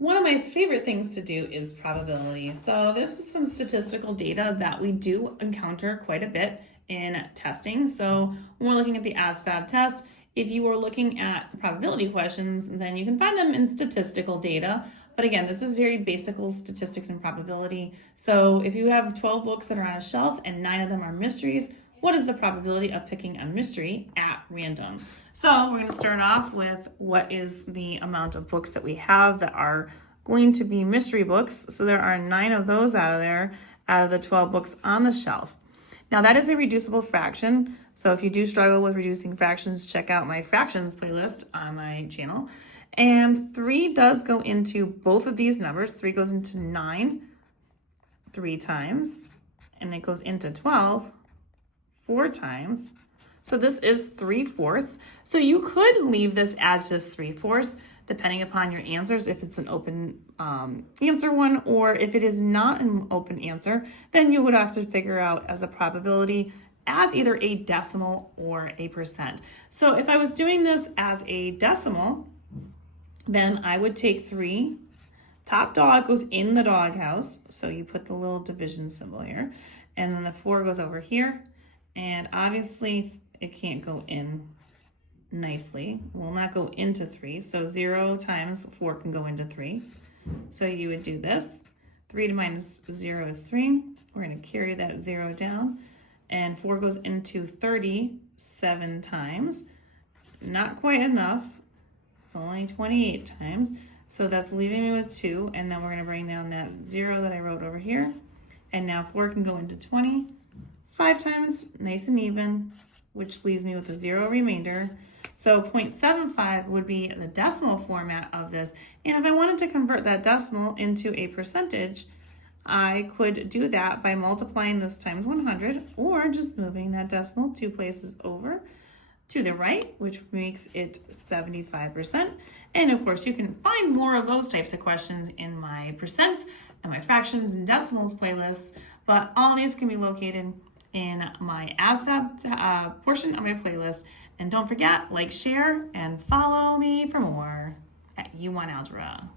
One of my favorite things to do is probability. So this is some statistical data that we do encounter quite a bit in testing. So when we're looking at the ASVAB test, if you are looking at probability questions, then you can find them in statistical data. But again, this is very basic statistics and probability. So if you have 12 books that are on a shelf and 9 of them are mysteries, what is the probability of picking a mystery at random? So we're going to start off with what is the amount of books that we have that are going to be mystery books. So there are 9 of those out of the 12 books on the shelf. Now that is a reducible fraction. So if you do struggle with reducing fractions, check out my fractions playlist on my channel. And 3 does go into both of these numbers. 3 goes into 9 3 times, and it goes into 12 4 times. So this is 3/4. So you could leave this as just 3/4, depending upon your answers, if it's an open answer one, or if it is not an open answer, then you would have to figure out as a probability as either a decimal or a percent. So if I was doing this as a decimal, then I would take 3. Top dog goes in the doghouse. So you put the little division symbol here. And then the 4 goes over here. And obviously it can't go in nicely. Will not go into 3. So 0 times 4 can go into 3. So you would do this. 3 to minus 0 is 3. We're going to carry that 0 down. And 4 goes into 37 times. Not quite enough. It's only 28 times. So that's leaving me with 2. And then we're going to bring down that 0 that I wrote over here. And now 4 can go into 20. 5 times, nice and even, which leaves me with a 0 remainder. So 0.75 would be the decimal format of this. And if I wanted to convert that decimal into a percentage, I could do that by multiplying this times 100, or just moving that decimal 2 places over to the right, which makes it 75%. And of course, you can find more of those types of questions in my percents and my fractions and decimals playlists, but all these can be located in my ASVAB portion of my playlist. And don't forget, like, share, and follow me for more at YouWantAlgebra.